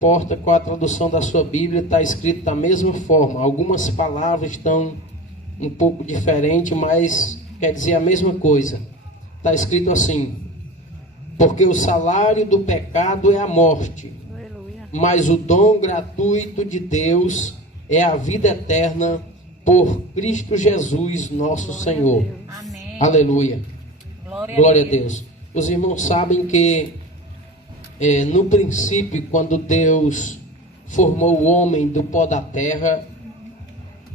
importa qual a tradução da sua Bíblia, está escrito da mesma forma. Algumas palavras estão um pouco diferentes, mas quer dizer a mesma coisa. Está escrito assim: porque o salário do pecado é a morte, mas o dom gratuito de Deus é a vida eterna por Cristo Jesus, nosso Senhor. Amém. Aleluia. Glória a Deus. Os irmãos sabem que no princípio, quando Deus formou o homem do pó da terra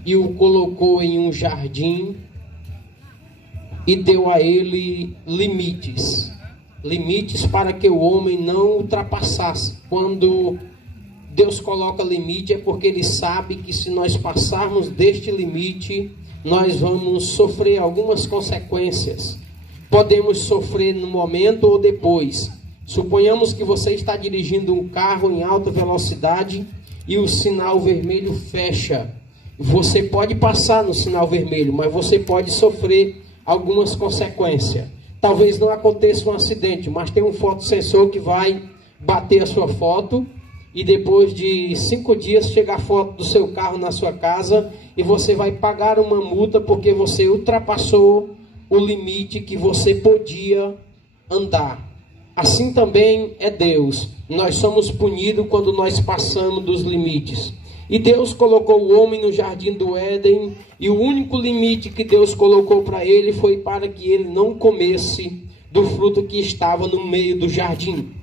e o colocou em um jardim e deu a ele limites para que o homem não ultrapassasse. Quando Deus coloca limite é porque Ele sabe que se nós passarmos deste limite, nós vamos sofrer algumas consequências. Podemos sofrer no momento ou depois. Suponhamos que você está dirigindo um carro em alta velocidade e o sinal vermelho fecha. Você pode passar no sinal vermelho, mas você pode sofrer algumas consequências. Talvez não aconteça um acidente, mas tem um fotossensor que vai bater a sua foto e depois de 5 dias chega a foto do seu carro na sua casa e você vai pagar uma multa porque você ultrapassou o limite que você podia andar. Assim também é Deus. Nós somos punidos quando nós passamos dos limites. E Deus colocou o homem no jardim do Éden, e o único limite que Deus colocou para ele foi para que ele não comesse do fruto que estava no meio do jardim.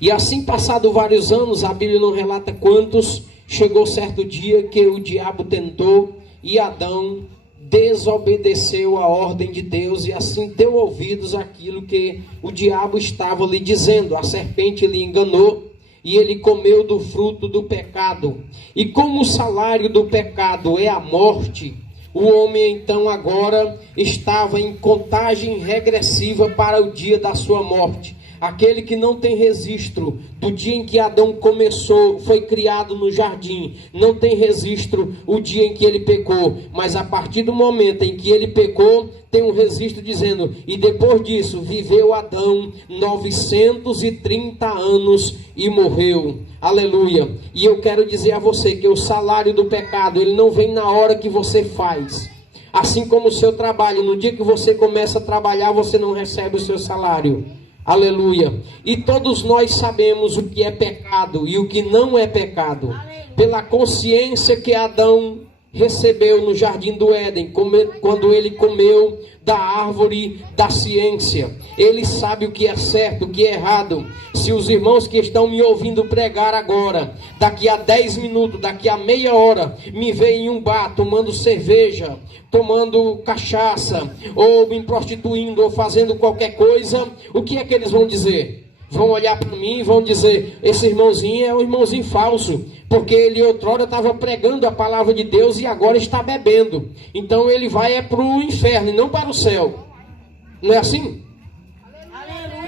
E assim, passado vários anos, a Bíblia não relata quantos, chegou certo dia que o diabo tentou e Adão desobedeceu a ordem de Deus e assim deu ouvidos àquilo que o diabo estava lhe dizendo. A serpente lhe enganou e ele comeu do fruto do pecado. E como o salário do pecado é a morte, o homem então agora estava em contagem regressiva para o dia da sua morte. Aquele que não tem registro do dia em que Adão começou, foi criado no jardim, não tem registro o dia em que ele pecou, mas a partir do momento em que ele pecou, tem um registro dizendo, e depois disso viveu Adão 930 anos e morreu. Aleluia. E eu quero dizer a você que o salário do pecado, ele não vem na hora que você faz. Assim como o seu trabalho, no dia que você começa a trabalhar, você não recebe o seu salário. Aleluia. E todos nós sabemos o que é pecado e o que não é pecado. Pela consciência que Adão recebeu no jardim do Éden, quando ele comeu da árvore da ciência. Ele sabe o que é certo, o que é errado. Se os irmãos que estão me ouvindo pregar agora, daqui a 10 minutos, daqui a meia hora, me veem em um bar tomando cerveja, tomando cachaça, ou me prostituindo, ou fazendo qualquer coisa, o que é que eles vão dizer? Vão olhar para mim e vão dizer, esse irmãozinho é um irmãozinho falso, porque ele outrora estava pregando a palavra de Deus e agora está bebendo. Então ele vai para o inferno e não para o céu. Não é assim?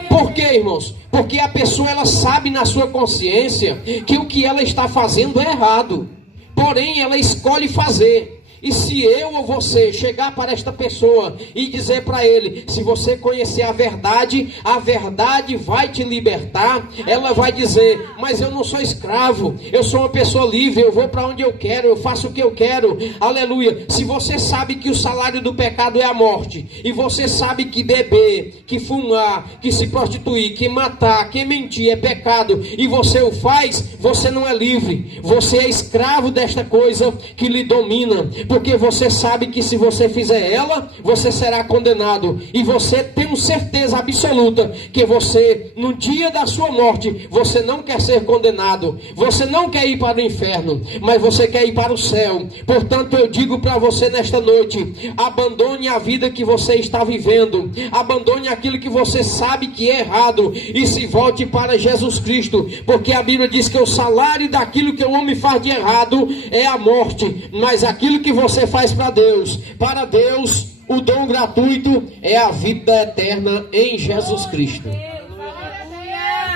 Por quê, irmãos? Porque a pessoa ela sabe na sua consciência que o que ela está fazendo é errado. Porém, ela escolhe fazer. E se eu ou você chegar para esta pessoa e dizer para ele, se você conhecer a verdade vai te libertar, ela vai dizer, mas eu não sou escravo, eu sou uma pessoa livre, eu vou para onde eu quero, eu faço o que eu quero, aleluia. Se você sabe que o salário do pecado é a morte, e você sabe que beber, que fumar, que se prostituir, que matar, que mentir é pecado, e você o faz, você não é livre, você é escravo desta coisa que lhe domina. Porque você sabe que se você fizer ela, você será condenado. E você tem certeza absoluta que você, no dia da sua morte, você não quer ser condenado. Você não quer ir para o inferno, mas você quer ir para o céu. Portanto, eu digo para você nesta noite, abandone a vida que você está vivendo. Abandone aquilo que você sabe que é errado. E se volte para Jesus Cristo. Porque a Bíblia diz que o salário daquilo que o homem faz de errado é a morte. Mas aquilo que você faz para Deus, o dom gratuito é a vida eterna em Jesus Cristo.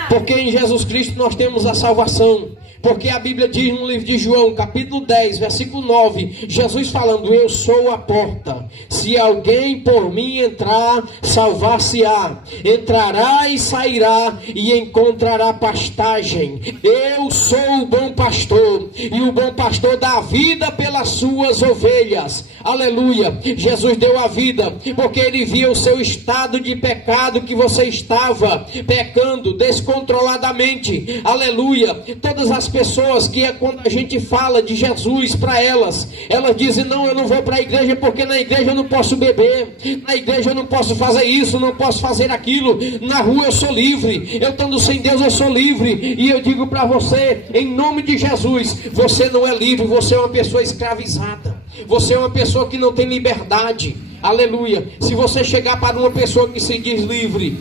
Porque em Jesus Cristo nós temos a salvação. Porque a Bíblia diz no livro de João, capítulo 10, versículo 9, Jesus falando: eu sou a porta. Se alguém por mim entrar, salvar-se-á. Entrará e sairá e encontrará pastagem. Eu sou o bom pastor, e o bom pastor dá a vida pelas suas ovelhas. Aleluia. Jesus deu a vida porque ele via o seu estado de pecado, que você estava pecando descontroladamente. Aleluia. Todas as pessoas que quando a gente fala de Jesus para elas dizem: não, eu não vou para a igreja porque na igreja eu não posso beber, na igreja eu não posso fazer isso, não posso fazer aquilo, na rua eu sou livre, eu estando sem Deus eu sou livre. E eu digo para você, em nome de Jesus, você não é livre, você é uma pessoa escravizada, você é uma pessoa que não tem liberdade. Aleluia. Se você chegar para uma pessoa que se diz livre,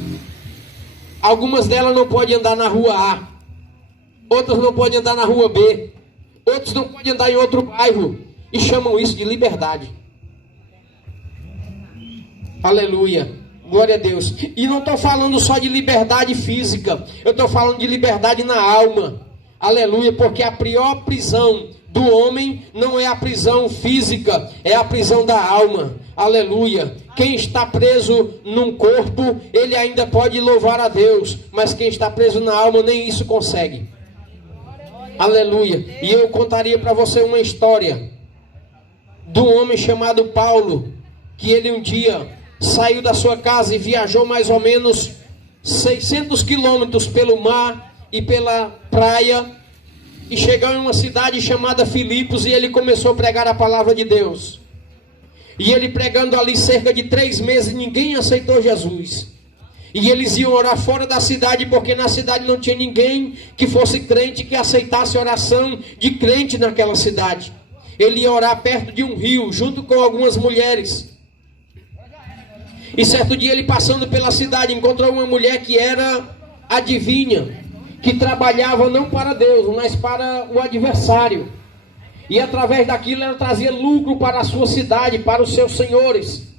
algumas delas não podem andar na rua A, outras não podem andar na rua B, outros não podem andar em outro bairro, e chamam isso de liberdade. Aleluia, glória a Deus. E não estou falando só de liberdade física, eu estou falando de liberdade na alma. Aleluia, porque a pior prisão do homem não é a prisão física, é a prisão da alma. Aleluia. Quem está preso num corpo, ele ainda pode louvar a Deus, mas quem está preso na alma, nem isso consegue. Aleluia. E eu contaria para você uma história de um homem chamado Paulo, que ele um dia saiu da sua casa e viajou mais ou menos 600 quilômetros pelo mar e pela praia, e chegou em uma cidade chamada Filipos, e ele começou a pregar a palavra de Deus. E ele pregando ali cerca de 3 meses, ninguém aceitou Jesus. E eles iam orar fora da cidade, porque na cidade não tinha ninguém que fosse crente, que aceitasse oração de crente naquela cidade. Ele ia orar perto de um rio, junto com algumas mulheres. E certo dia ele passando pela cidade, encontrou uma mulher que era adivinha, que trabalhava não para Deus, mas para o adversário. E através daquilo ela trazia lucro para a sua cidade, para os seus senhores.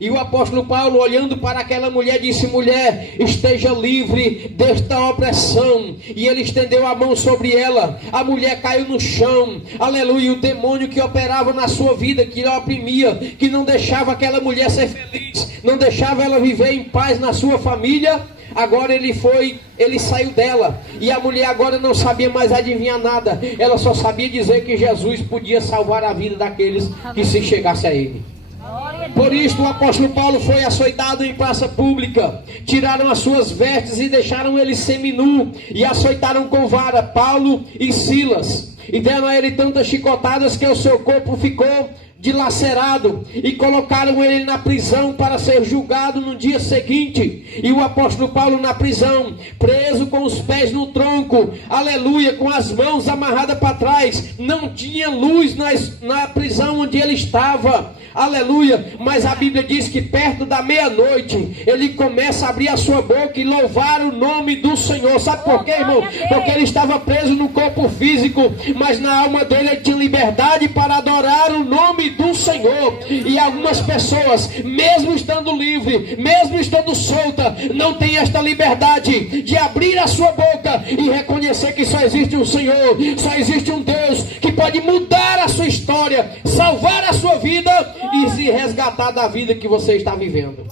E o apóstolo Paulo, olhando para aquela mulher, disse: mulher, esteja livre desta opressão. E ele estendeu a mão sobre ela. A mulher caiu no chão. Aleluia. E o demônio que operava na sua vida, que a oprimia, que não deixava aquela mulher ser feliz, não deixava ela viver em paz na sua família, agora ele saiu dela. E a mulher agora não sabia mais adivinhar nada. Ela só sabia dizer que Jesus podia salvar a vida daqueles que se chegasse a ele. Por isso o apóstolo Paulo foi açoitado em praça pública. Tiraram as suas vestes e deixaram ele seminu, e açoitaram com vara Paulo e Silas, e deram a ele tantas chicotadas que o seu corpo ficou dilacerado, e colocaram ele na prisão para ser julgado no dia seguinte. E o apóstolo Paulo na prisão, preso com os pés no tronco, aleluia, com as mãos amarradas para trás, não tinha luz na prisão onde ele estava, aleluia. Mas a Bíblia diz que perto da meia-noite ele começa a abrir a sua boca e louvar o nome do Senhor. Sabe por quê, irmão? Porque ele estava preso no corpo físico, mas na alma dele ele tinha liberdade para adorar o nome do Senhor. E algumas pessoas, mesmo estando livre, mesmo estando solta, não tem esta liberdade de abrir a sua boca e reconhecer que só existe um Senhor, só existe um Deus que pode mudar a sua história, salvar a sua vida e se resgatar da vida que você está vivendo.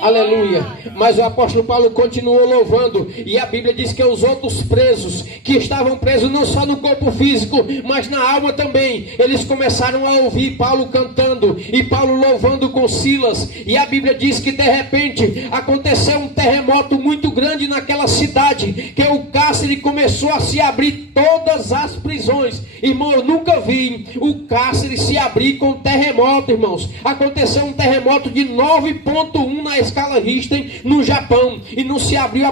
Aleluia. Mas o apóstolo Paulo continuou louvando, e a Bíblia diz que os outros presos, que estavam presos não só no corpo físico, mas na alma também, eles começaram a ouvir Paulo cantando e Paulo louvando com Silas. E a Bíblia diz que de repente aconteceu um terremoto muito grande naquela cidade, que o cárcere começou a se abrir, todas as prisões. Irmão, eu nunca vi o cárcere se abrir com terremoto, irmãos. Aconteceu um terremoto de 9,1 na escala Richter no Japão, e não se abriu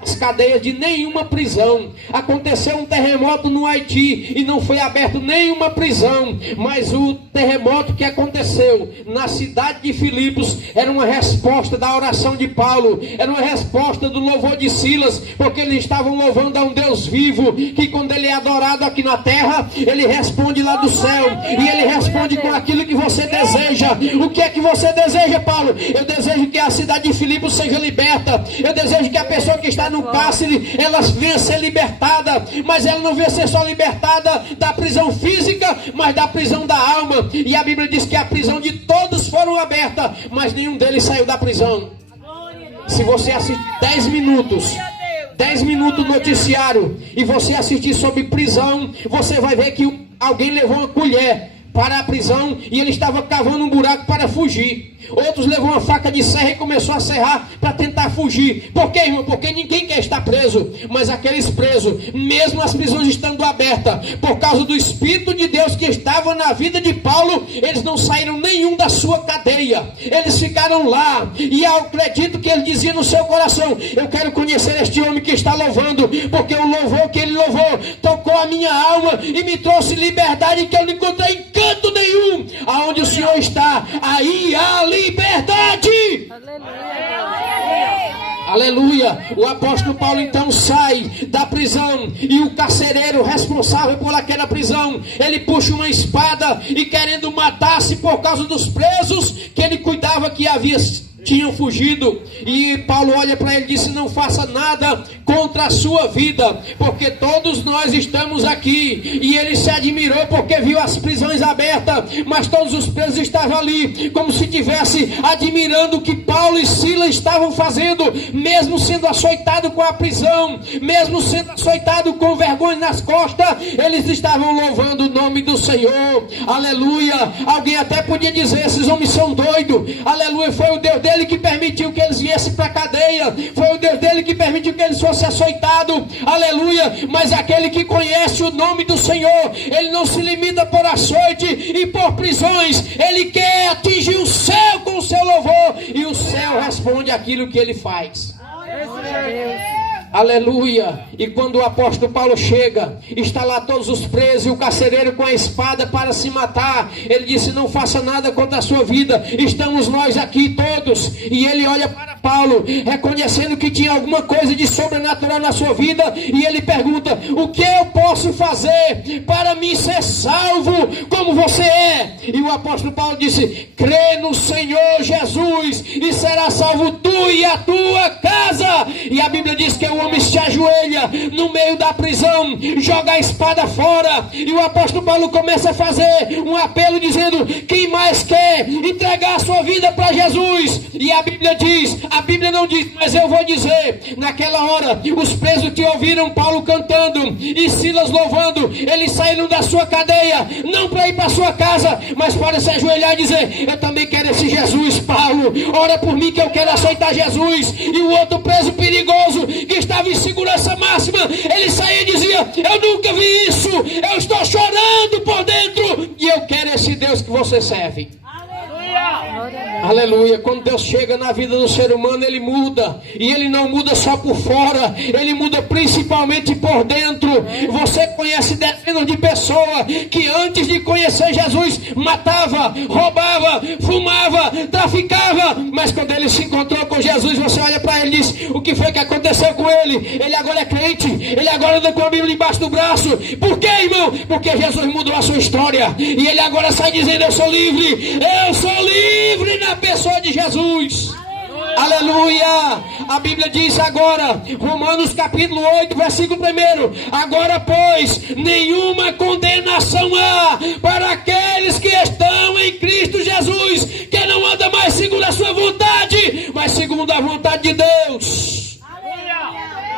as cadeias de nenhuma prisão. Aconteceu um terremoto no Haiti e não foi aberto nenhuma prisão. Mas o terremoto que aconteceu na cidade de Filipos era uma resposta da oração de Paulo, era uma resposta do louvor de Silas, porque eles estavam louvando a um Deus vivo, que quando ele é adorado aqui na terra, ele responde lá do céu, e ele responde com aquilo que você deseja. O que é que você deseja, Paulo? Eu desejo desejo que a cidade de Filipos seja liberta. Eu desejo que a pessoa que está no cárcere, ela venha ser libertada. Mas ela não venha ser só libertada da prisão física, mas da prisão da alma. E a Bíblia diz que a prisão de todos foram aberta, mas nenhum deles saiu da prisão. Se você assistir 10 minutos noticiário e você assistir sobre prisão, você vai ver que alguém levou uma colher para a prisão e ele estava cavando um buraco para fugir. Outros levou uma faca de serra e começou a serrar para tentar fugir. Por quê, irmão? Porque ninguém quer estar preso. Mas aqueles presos, mesmo as prisões estando abertas, por causa do Espírito de Deus que estava na vida de Paulo, eles não saíram nenhum da sua cadeia. Eles ficaram lá. E eu acredito que ele dizia no seu coração: eu quero conhecer este homem que está louvando, porque o louvor que ele louvou tocou a minha alma e me trouxe liberdade que eu não encontrei em canto nenhum. Aonde o Senhor está, aí há liberdade. Aleluia. O apóstolo Paulo então sai da prisão e o carcereiro responsável por aquela prisão, ele puxa uma espada e querendo matar-se por causa dos presos que ele cuidava que tinham fugido. E Paulo olha para ele e disse: não faça nada contra a sua vida, porque todos nós estamos aqui. E ele se admirou porque viu as prisões abertas, mas todos os presos estavam ali, como se estivesse admirando o que Paulo e Silas estavam fazendo, mesmo sendo açoitado com a prisão, mesmo sendo açoitado com vergonha nas costas, eles estavam louvando o nome do Senhor. Aleluia. Alguém até podia dizer: esses homens são doidos. Aleluia. Foi o Deus dele que permitiu que eles viessem para a cadeia, foi o Deus dele que permitiu que eles fossem açoitados. Aleluia. Mas aquele que conhece o nome do Senhor, ele não se limita por açoite e por prisões, ele quer atingir o céu com o seu louvor, e o céu responde aquilo que ele faz. Aleluia. E quando o apóstolo Paulo chega, está lá todos os presos e o carcereiro com a espada para se matar. Ele disse: não faça nada contra a sua vida, estamos nós aqui todos. E ele olha para Paulo, reconhecendo que tinha alguma coisa de sobrenatural na sua vida, e ele pergunta: o que eu posso fazer para mim ser salvo como você é? E o apóstolo Paulo disse: crê no Senhor Jesus e será salvo tu e a tua casa. E a Bíblia diz que o homem se ajoelha no meio da prisão, joga a espada fora, e o apóstolo Paulo começa a fazer um apelo dizendo: quem mais quer entregar a sua vida para Jesus? E a Bíblia não diz, mas eu vou dizer: naquela hora os presos que ouviram Paulo cantando e Silas louvando, eles saíram da sua cadeia, não para ir para sua casa, mas para se ajoelhar e dizer: eu também quero esse Jesus. Paulo, ora por mim que eu quero aceitar Jesus. E o outro preso perigoso que estava em segurança máxima, ele saía e dizia: eu nunca vi isso, eu estou chorando por dentro e eu quero esse Deus que você serve. Aleluia. Quando Deus chega na vida do ser humano, ele muda. E ele não muda só por fora, ele muda principalmente por dentro. Você conhece dezenas de pessoas que antes de conhecer Jesus matava, roubava, fumava, traficava, mas quando ele se encontrou com Jesus, você olha para ele e diz: o que foi que aconteceu com ele? Ele agora é crente, ele agora anda com a Bíblia embaixo do braço. Por quê, irmão? Porque Jesus mudou a sua história, e ele agora sai dizendo: eu sou livre na pessoa de Jesus. Aleluia. A Bíblia diz agora, Romanos capítulo 8, versículo 1: agora pois nenhuma condenação há para aqueles que estão em Cristo Jesus, que não anda mais segundo a sua vontade, mas segundo a vontade de Deus.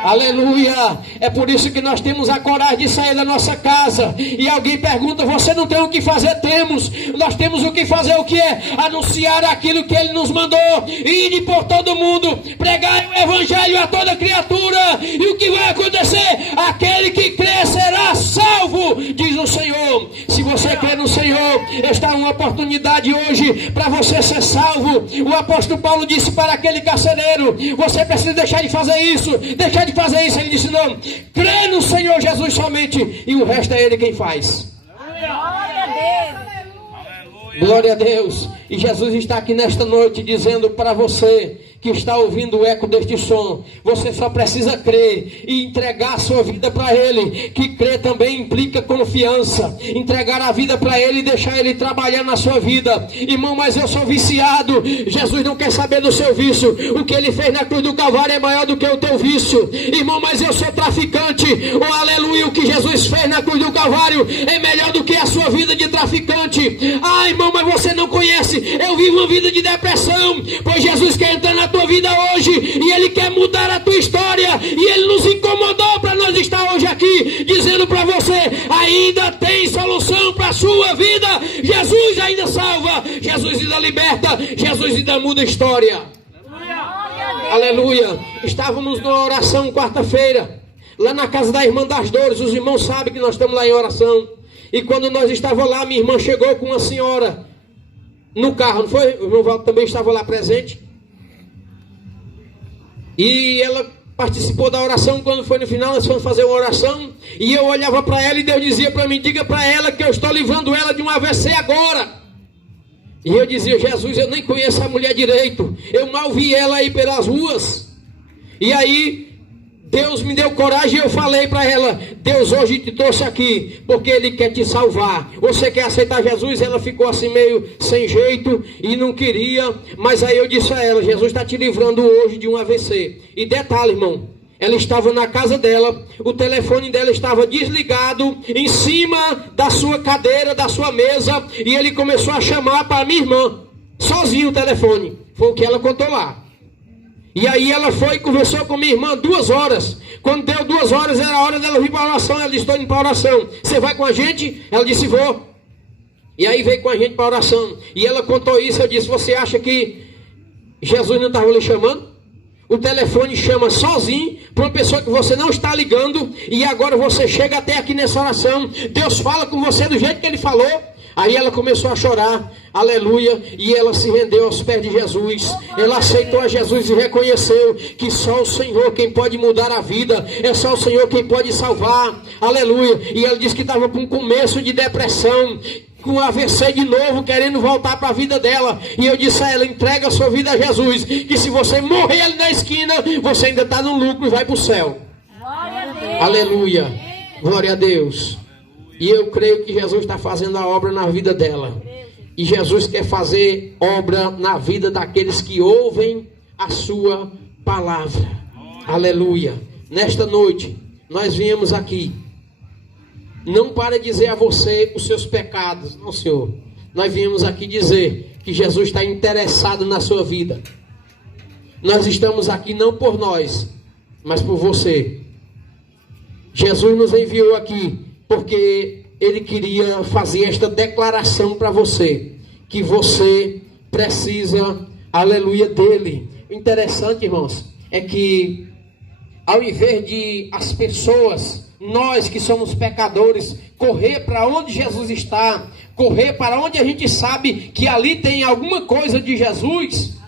Aleluia. É por isso que nós temos a coragem de sair da nossa casa. E alguém pergunta: você não tem o que fazer? Temos. Nós temos o que fazer. O que é? Anunciar aquilo que Ele nos mandou. Ir por todo mundo, pregar o Evangelho a toda criatura. E o que vai acontecer? Aquele que crê será salvo, diz o Senhor. Se você crê no Senhor, está uma oportunidade hoje para você ser salvo. O apóstolo Paulo disse para aquele carcereiro: você precisa deixar de fazer isso, deixar de fazer isso. Ele disse: não, crê no Senhor Jesus somente, e o resto é Ele quem faz. Glória a Deus. Glória a Deus. E Jesus está aqui nesta noite dizendo para você que está ouvindo o eco deste som, você só precisa crer e entregar a sua vida para Ele, que crer também implica confiança, entregar a vida para Ele e deixar Ele trabalhar na sua vida. Irmão, mas eu sou viciado. Jesus não quer saber do seu vício. O que Ele fez na cruz do Calvário é maior do que o teu vício. Irmão, mas eu sou traficante. Oh, aleluia, o que Jesus fez na cruz do Calvário é melhor do que a sua vida de traficante. Ah, irmão, mas você não conhece. Eu vivo uma vida de depressão, pois Jesus quer entrar na tua vida hoje e Ele quer mudar a tua história, e Ele nos incomodou para nós estar hoje aqui dizendo para você: ainda tem solução para a sua vida. Jesus ainda salva, Jesus ainda liberta, Jesus ainda muda a história. Aleluia. Estávamos numa oração quarta-feira lá na casa da irmã das dores. Os irmãos sabem que nós estamos lá em oração, e quando nós estávamos lá, minha irmã chegou com uma senhora no carro, não foi? O irmão Valdo também estava lá presente. E ela participou da oração. Quando foi no final, nós fomos fazer uma oração. E eu olhava para ela e Deus dizia para mim: diga para ela que eu estou livrando ela de um AVC agora. E eu dizia: Jesus, eu nem conheço a mulher direito. Eu mal vi ela aí pelas ruas. E aí Deus me deu coragem e eu falei para ela: Deus hoje te trouxe aqui porque Ele quer te salvar. Você quer aceitar Jesus? Ela ficou assim meio sem jeito e não queria. Mas aí eu disse a ela: Jesus está te livrando hoje de um AVC. E detalhe, irmão, ela estava na casa dela, o telefone dela estava desligado em cima da sua cadeira, da sua mesa, e ele começou a chamar para minha irmã, sozinho o telefone. Foi o que ela contou lá. E aí ela foi e conversou com minha irmã 2 horas. Quando deu 2 horas, era a hora dela vir para a oração. Ela disse: estou indo para a oração. Você vai com a gente? Ela disse: vou. E aí veio com a gente para a oração. E ela contou isso. Eu disse: você acha que Jesus não estava lhe chamando? O telefone chama sozinho para uma pessoa que você não está ligando, e agora você chega até aqui nessa oração. Deus fala com você do jeito que Ele falou. Aí ela começou a chorar, aleluia, e ela se rendeu aos pés de Jesus. Ela aceitou a Jesus e reconheceu que só o Senhor quem pode mudar a vida, é só o Senhor quem pode salvar, aleluia. E ela disse que estava com um começo de depressão, com AVC de novo, querendo voltar para a vida dela. E eu disse a ela: entrega a sua vida a Jesus, que se você morrer ali na esquina, você ainda está no lucro e vai para o céu. Glória a Deus. Aleluia, glória a Deus. E eu creio que Jesus está fazendo a obra na vida dela. E Jesus quer fazer obra na vida daqueles que ouvem a sua palavra. Aleluia. Nesta noite, nós viemos aqui não para dizer a você os seus pecados, não, Senhor. Nós viemos aqui dizer que Jesus está interessado na sua vida. Nós estamos aqui não por nós, mas por você. Jesus nos enviou aqui porque Ele queria fazer esta declaração para você, que você precisa, aleluia, dEle. O interessante, irmãos, é que ao invés de as pessoas, nós que somos pecadores, correr para onde Jesus está, correr para onde a gente sabe que ali tem alguma coisa de Jesus,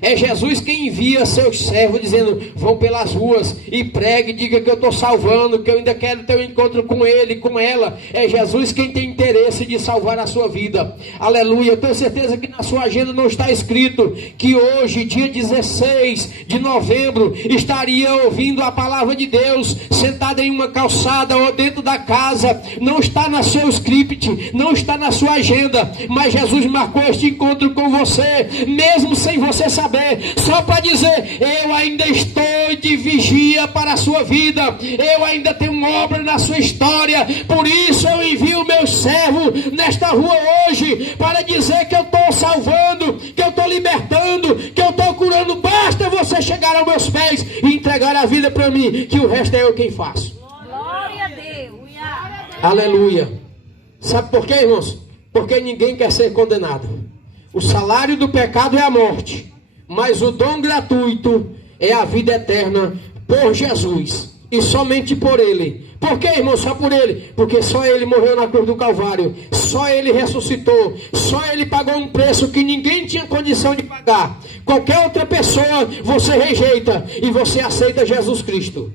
é Jesus quem envia seus servos dizendo: vão pelas ruas e pregue, diga que eu estou salvando, que eu ainda quero ter um encontro com ele, com ela. É Jesus quem tem interesse de salvar a sua vida. Aleluia. Eu tenho certeza que na sua agenda não está escrito que hoje, dia 16 de novembro, estaria ouvindo a palavra de Deus, sentada em uma calçada ou dentro da casa. Não está no seu script, não está na sua agenda, mas Jesus marcou este encontro com você, mesmo sem você saber, só para dizer: eu ainda estou de vigia para a sua vida, eu ainda tenho uma obra na sua história, por isso eu envio meus servos nesta rua hoje, para dizer que eu estou salvando, que eu estou libertando, que eu estou curando. Basta você chegar aos meus pés e entregar a vida para mim, que o resto é eu quem faço. Glória a Deus. Aleluia. Sabe por quê, irmãos? Porque ninguém quer ser condenado. O salário do pecado é a morte, mas o dom gratuito é a vida eterna por Jesus, e somente por Ele. Por que, irmão? Só por Ele. Porque só Ele morreu na cruz do Calvário, só Ele ressuscitou, só Ele pagou um preço que ninguém tinha condição de pagar. Qualquer outra pessoa você rejeita e você aceita Jesus Cristo.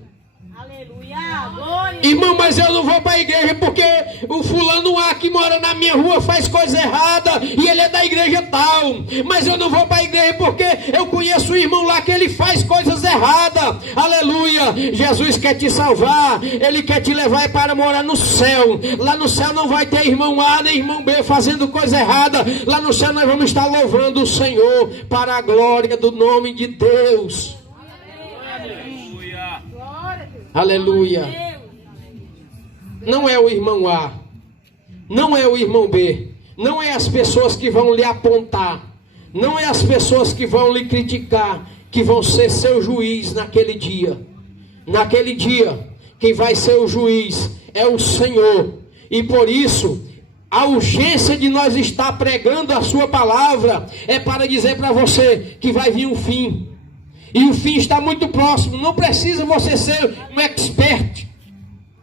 Aleluia, glória. Irmão, mas eu não vou para a igreja porque o fulano A que mora na minha rua faz coisa errada e ele é da igreja tal. Mas eu não vou para a igreja porque eu conheço o irmão lá que ele faz coisas erradas. Aleluia. Jesus quer te salvar. Ele quer te levar para morar no céu. Lá no céu não vai ter irmão A nem irmão B fazendo coisa errada. Lá no céu nós vamos estar louvando o Senhor para a glória do nome de Deus. Aleluia. Não é o irmão A, não é o irmão B, não é as pessoas que vão lhe apontar, não é as pessoas que vão lhe criticar, que vão ser seu juiz naquele dia. Naquele dia, quem vai ser o juiz é o Senhor. E por isso, a urgência de nós estar pregando a sua palavra é para dizer para você que vai vir um fim. E o fim está muito próximo. Não precisa você ser um expert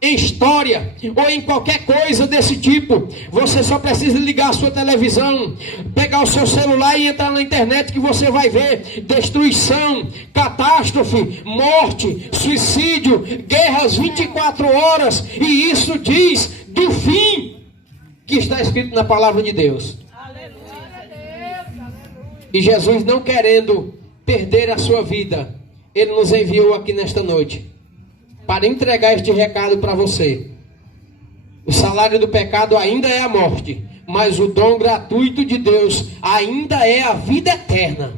em história ou em qualquer coisa desse tipo. Você só precisa ligar a sua televisão, pegar o seu celular e entrar na internet, que você vai ver destruição, catástrofe, morte, suicídio, guerras 24 horas. E isso diz do fim que está escrito na palavra de Deus. E Jesus, não querendo perder a sua vida, Ele nos enviou aqui nesta noite para entregar este recado para você. O salário do pecado ainda é a morte, mas o dom gratuito de Deus ainda é a vida eterna,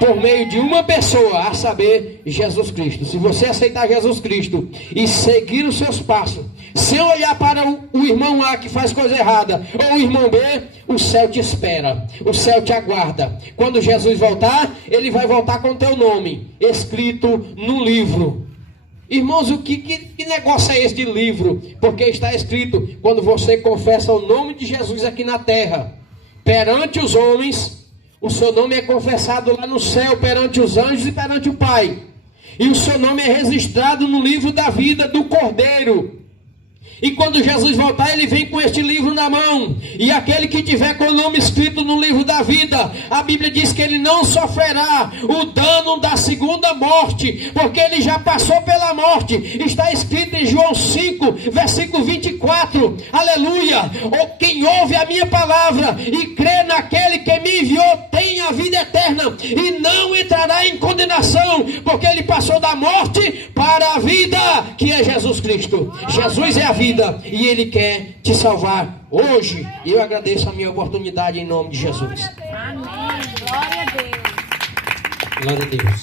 por meio de uma pessoa, a saber, Jesus Cristo. Se você aceitar Jesus Cristo e seguir os seus passos, sem olhar para o irmão A que faz coisa errada, ou o irmão B, o céu te espera, o céu te aguarda. Quando Jesus voltar, Ele vai voltar com teu nome escrito no livro. Irmãos, que negócio é esse de livro? Porque está escrito, quando você confessa o nome de Jesus aqui na terra, perante os homens, o seu nome é confessado lá no céu, perante os anjos e perante o Pai. E o seu nome é registrado no livro da vida do Cordeiro. E quando Jesus voltar, Ele vem com este livro na mão. E aquele que tiver com o nome escrito no livro da vida, a Bíblia diz que ele não sofrerá o dano da segunda morte, porque ele já passou pela morte. Está escrito em João 5, versículo 24. Aleluia. Quem ouve a minha palavra e crê naquele que me enviou tem a vida eterna e não entrará em condenação, porque ele passou da morte para a vida, que é Jesus Cristo. Jesus é a vida. E Ele quer te salvar hoje. E eu agradeço a minha oportunidade em nome de Jesus. Amém. Glória a Deus. Glória a Deus.